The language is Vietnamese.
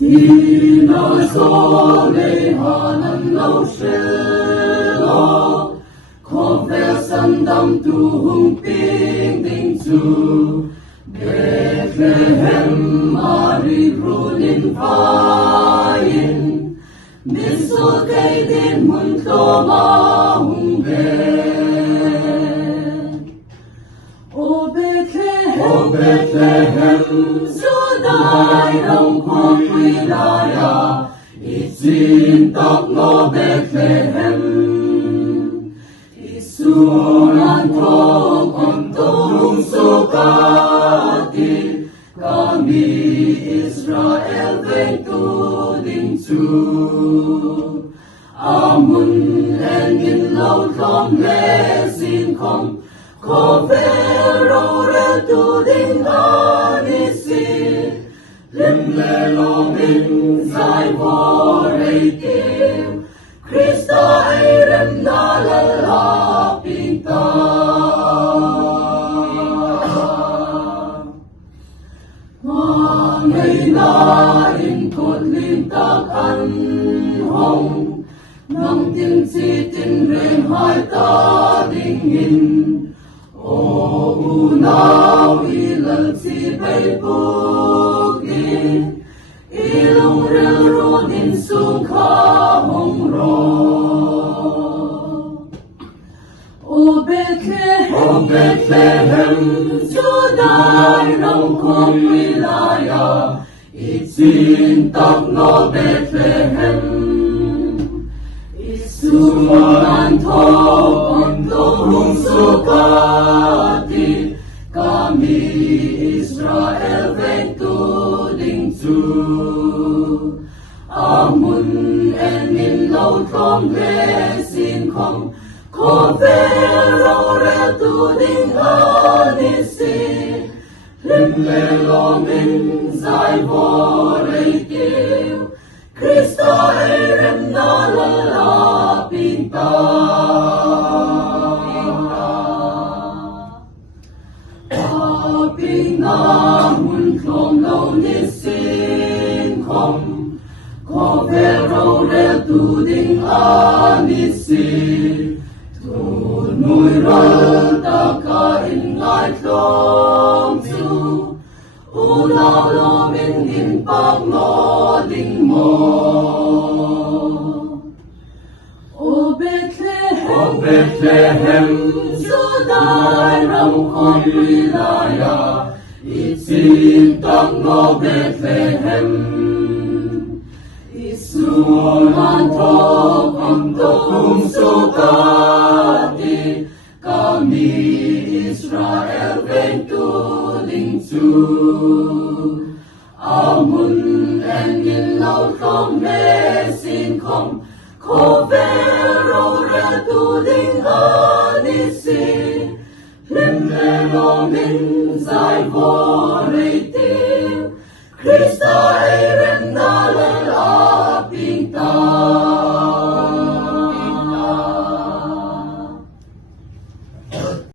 Đi nơi gió lệ hà nằm lâu lo có vẻ sân đâm tu hùng ping đinh chu Bethlehem Mary runin vain miso cây đến mun to ma hùng O Bethlehem, Judai đông con quy la Izin tóc ngô Bethlehem. Isuran thong on tung sukati, kami Israel veng tu ding chu. Amun engin lau thom le sin kom, ko vero re tu ding anisi, lim le lo min zai vo re tim, Christa ai rem na la la pinta. Ngày na in cột lim ta kan hong, nang tin si tin rem hai ta ding in. O unaw ilan si bay pugi, ilong rero din sungka hong ro. O Bethlehem, Judai rong kong wilaya, itin tak no Bethlehem. Isuman thong tung sukati, kami Israel veng tu ding chu. Amun enin lau thom le sin kom, ko vero re tu ding anisi, lim le lo min zai vo re kiu, Christa e rem na la la pinta. Aping na mun klong lau nisin kom, ko vero re tu ding anisi, tu nui ral ta ka in ngai klong chu, ulau lo min in pak no ding mo. O Bethlehem, Judai rong kong wilaya, itin tak no Bethlehem. Isuman thong tung sukati, kami Israel veng tu ding chu. Amun engin lau thom le sin kom, ko vero re tu ding anisi, lim le lo min zai vo re